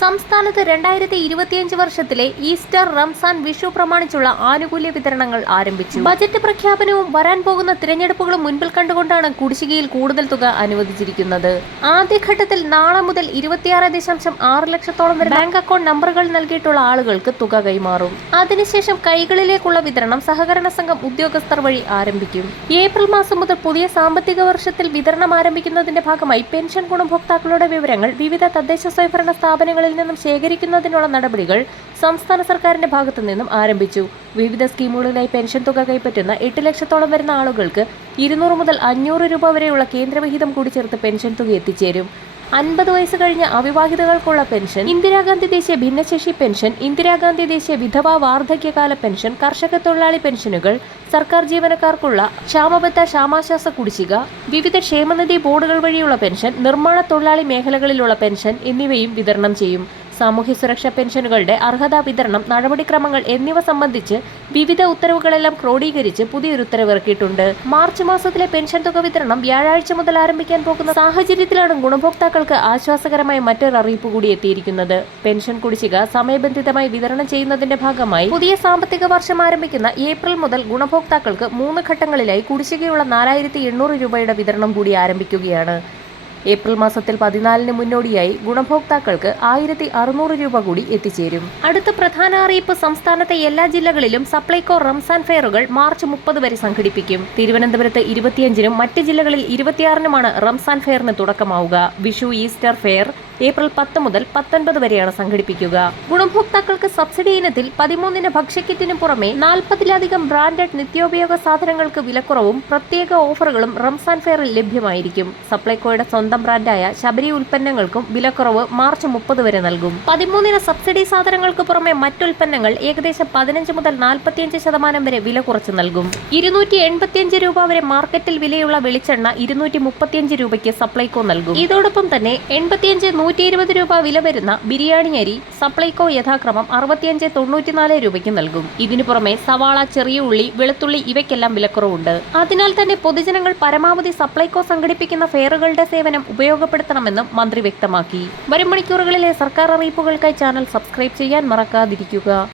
സംസ്ഥാനത്ത് 2025 വർഷത്തിലെ ഈസ്റ്റർ, റംസാൻ, വിഷു പ്രമാണിച്ചുള്ള ആനുകൂല്യ വിതരണങ്ങൾ ആരംഭിച്ചു. ബജറ്റ് പ്രഖ്യാപനവും വരാൻ പോകുന്ന തിരഞ്ഞെടുപ്പുകളും മുൻപിൽ കണ്ടുകൊണ്ടാണ് കുടിശ്ശികയിൽ കൂടുതൽ തുക അനുവദിച്ചിരിക്കുന്നത്. ആദ്യഘട്ടത്തിൽ നാളെ മുതൽ 26.6 ലക്ഷത്തോളം വരെ ബാങ്ക് അക്കൗണ്ട് നമ്പറുകൾ നൽകിയിട്ടുള്ള ആളുകൾക്ക് തുക കൈമാറും. അതിനുശേഷം കൈകളിലേക്കുള്ള വിതരണം സഹകരണ സംഘം ഉദ്യോഗസ്ഥർ വഴി ആരംഭിക്കും. ഏപ്രിൽ മാസം മുതൽ പുതിയ സാമ്പത്തിക വർഷത്തിൽ വിതരണം ആരംഭിക്കുന്നതിന്റെ ഭാഗമായി പെൻഷൻ ഗുണഭോക്താക്കളുടെ വിവരങ്ങൾ വിവിധ തദ്ദേശ സ്വയംഭരണ സ്ഥാപനങ്ങളിൽ നിന്നും ശേഖരിക്കുന്നതിനുള്ള നടപടികൾ സംസ്ഥാന സർക്കാരിന്റെ ഭാഗത്തു നിന്നും ആരംഭിച്ചു. വിവിധ സ്കീമുകളിലായി പെൻഷൻ തുക കൈപ്പറ്റുന്ന 8 ലക്ഷത്തോളം വരുന്ന ആളുകൾക്ക് 200 മുതൽ 500 രൂപ വരെയുള്ള കേന്ദ്രവിഹിതം കൂടി ചേർത്ത് പെൻഷൻ തുക എത്തിച്ചേരും. 50 വയസ്സ് കഴിഞ്ഞ അവിവാഹിതകൾക്കുള്ള പെൻഷൻ, ഇന്ദിരാഗാന്ധി ദേശീയ ഭിന്നശേഷി പെൻഷൻ, ഇന്ദിരാഗാന്ധി ദേശീയ വിധവാ വാർദ്ധക്യകാല പെൻഷൻ, കർഷക തൊഴിലാളി പെൻഷനുകൾ, സർക്കാർ ജീവനക്കാർക്കുള്ള ക്ഷാമബത്ത ക്ഷാമാശ്വാസ കുടിശ്ശിക, വിവിധ ക്ഷേമനിധി ബോർഡുകൾ വഴിയുള്ള പെൻഷൻ, നിർമ്മാണ തൊഴിലാളി മേഖലകളിലുള്ള പെൻഷൻ എന്നിവയും വിതരണം ചെയ്യും. സാമൂഹ്യ സുരക്ഷാ പെൻഷനുകളുടെ അർഹതാ വിതരണം, നടപടിക്രമങ്ങൾ എന്നിവ സംബന്ധിച്ച് വിവിധ ഉത്തരവുകളെല്ലാം ക്രോഡീകരിച്ച് പുതിയൊരു ഉത്തരവ് ഇറക്കിയിട്ടുണ്ട്. മാർച്ച് മാസത്തിലെ പെൻഷൻ തുക വിതരണം വ്യാഴാഴ്ച മുതൽ ആരംഭിക്കാൻ പോകുന്ന സാഹചര്യത്തിലാണ് ഗുണഭോക്താക്കൾക്ക് ആശ്വാസകരമായ മറ്റൊരു അറിയിപ്പ് കൂടി എത്തിയിരിക്കുന്നത്. പെൻഷൻ കുടിശ്ശിക സമയബന്ധിതമായി വിതരണം ചെയ്യുന്നതിന്റെ ഭാഗമായി പുതിയ സാമ്പത്തിക വർഷം ആരംഭിക്കുന്ന ഏപ്രിൽ മുതൽ ഗുണഭോക്താക്കൾക്ക് 3 ഘട്ടങ്ങളിലായി കുടിശ്ശികയുള്ള 4800 രൂപയുടെ വിതരണം കൂടി ആരംഭിക്കുകയാണ്. ഏപ്രിൽ മാസത്തിൽ 14-ന് മുന്നോടിയായി ഗുണഭോക്താക്കൾക്ക് 1600 രൂപ കൂടി എത്തിച്ചേരും. അടുത്ത പ്രധാന അറിയിപ്പ്: സംസ്ഥാനത്തെ എല്ലാ ജില്ലകളിലും സപ്ലൈകോ റംസാൻ ഫെയറുകൾ മാർച്ച് 30 വരെ സംഘടിപ്പിക്കും. തിരുവനന്തപുരത്ത് 25-നും മറ്റ് ജില്ലകളിൽ 26-നുമാണ് റംസാൻ ഫെയറിന് തുടക്കമാവുക. വിഷു, ഈസ്റ്റർ ഫെയർ ഏപ്രിൽ 10 മുതൽ 19 വരെയാണ് സംഘടിപ്പിക്കുക. ഗുണഭോക്താക്കൾക്ക് സബ്സിഡി ഇനത്തിൽ 13 ഭക്ഷ്യക്കിറ്റിന് പുറമെ 40-ലധികം ബ്രാൻഡഡ് നിത്യോപയോഗ സാധനങ്ങൾക്ക് വിലക്കുറവും പ്രത്യേക ഓഫറുകളും റംസാൻ ഫെയറിൽ ലഭ്യമായിരിക്കും. സപ്ലൈകോയുടെ സ്വന്തം ബ്രാൻഡായ ശബരി ഉൽപ്പന്നങ്ങൾക്കും വിലക്കുറവ് മാർച്ച് 30 വരെ നൽകും. 13 സബ്സിഡി സാധനങ്ങൾക്ക് പുറമെ മറ്റുൽപ്പന്നങ്ങൾ ഏകദേശം 15 മുതൽ 45% വരെ വില കുറച്ച് നൽകും. 285 രൂപ വരെ മാർക്കറ്റിൽ വിലയുള്ള വെളിച്ചെണ്ണ 235 രൂപയ്ക്ക് സപ്ലൈകോ നൽകും. ഇതോടൊപ്പം തന്നെ 85, 120 രൂപ വില വരുന്ന ബിരിയാണി അരി സപ്ലൈകോ യഥാക്രമം 65, 94 രൂപയ്ക്ക് നൽകും. ഇതിനു പുറമെ സവാള, ചെറിയ ഉള്ളി, വെളുത്തുള്ളി ഇവയ്ക്കെല്ലാം വിലക്കുറവുണ്ട്. അതിനാൽ തന്നെ പൊതുജനങ്ങൾ പരമാവധി സപ്ലൈകോ സംഘടിപ്പിക്കുന്ന ഫെയറുകളുടെ സേവനം ഉപയോഗപ്പെടുത്തണമെന്നും മന്ത്രി വ്യക്തമാക്കി. വരും മണിക്കൂറുകളിലെ സർക്കാർ അറിയിപ്പുകൾക്കായി ചാനൽ സബ്സ്ക്രൈബ് ചെയ്യാൻ മറക്കാതിരിക്കുക.